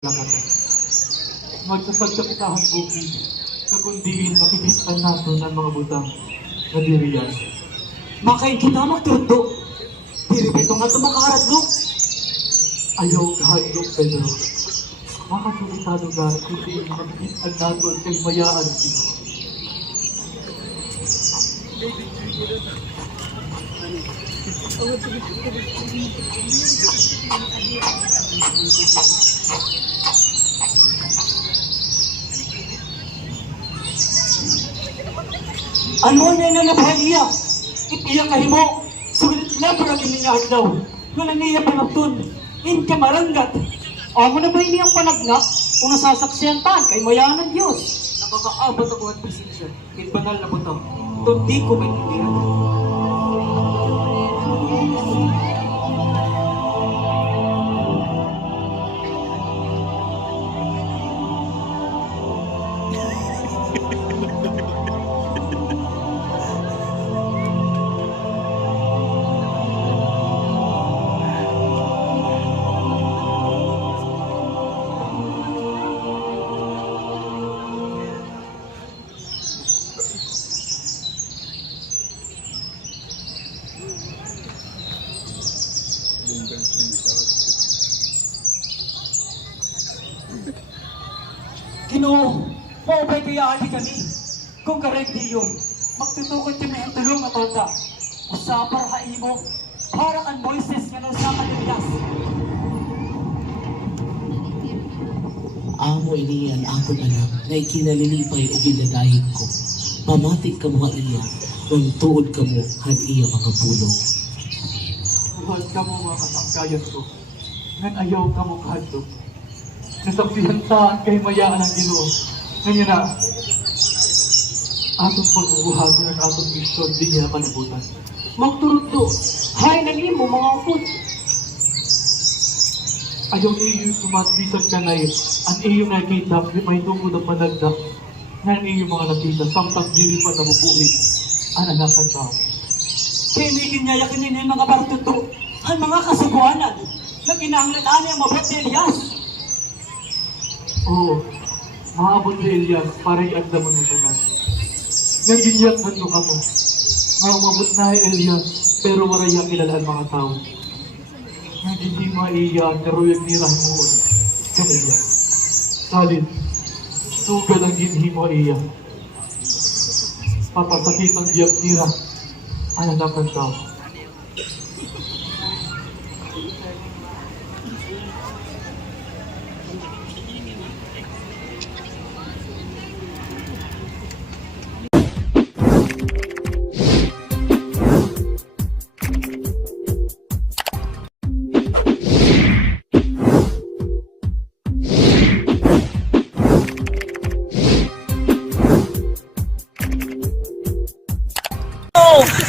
lahat. Magsasagkapitahan bukid na kundiin makikita nato ng mga butang na diriyan. Makain kita magtundo. Diri beto nga tumakaradlok. Ayaw kahadlok, Pedro. Makakita lugar kundiin makikita nato kay mayaan sino. Ano niya na nabahay iya? Itiya kahimo. Sulit never ang iniya adlaw. Nung niya panagtun. In kamaranggat. Amo na ba iniyang panagnak? Kung nasasaksiyan tan kay mayanan Diyos. Nakakaabot ako at presensya. In banal na butang. Tundi ko maintindihan. Ginoo, maubay kaya ali kami. Kung karek diyo, magtutukod kami ang tulong at tolda. Usapar haimo, para kan Moises nga nang sa kanilias. Amo iniyan akon anak, na ikinalilipay o ginadahin ko. Pamatik ka mga iya, ng tuod ka mo, han iya mga pulong. Mahal ka mo mga kasangkayan ko. Ngan ayaw ka mo kahadlok. Nasaksihan saan kay mayaan ang Ginoo. Ngayon na, atong pagbubuhaton at atong misyon di niya panabutan. Magturot do, hay nalimo mga upod. Ayaw iyo sumatbisag kanay, ang iyo nakita, may tungkod ang panagdak, ng iyo mga nakita, samtang diri pa nabubuhi, ang anak ng tao. Kaya hindi kinyayakin yung mga bartuto, ang mga kasubuanan, na kinahanglan ang mabot ni Elias. Oo, maabot ni Elias para iagda mo ng tanan. Ngayon ginyak hando ka mo, nga umabot na ni Elias, pero maraya kilalaan mga tao. Ngayon hindi maiya, pero yung nirahin mo kanila. Salin, sugal ang ginhi mo iya. Papasakit ang diyak nira, ang anak ng tao.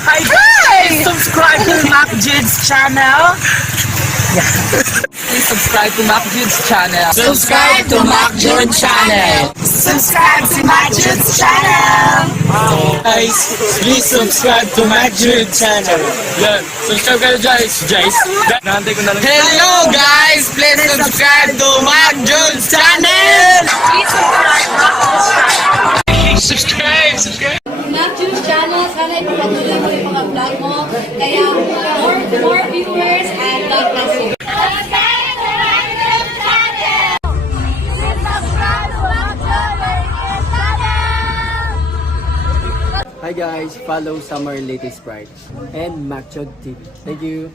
Hi guys! Subscribe to MacJude's channel. Please subscribe to MacJude's channel. Subscribe to MacJude's channel. Subscribe to MacJude's channel. Guys, please subscribe to MacJude's channel. Yan, subscribe kayo guys. Nahantay ko na lang. Hello guys! Please subscribe to MacJude's channel. Subscribe! MacJude's channel, sana ipapatuloy mo yung mga vlog mo. Kaya more viewers and God bless you. Hi guys, follow Summer Latest Sprite and MacJude TV. Thank you.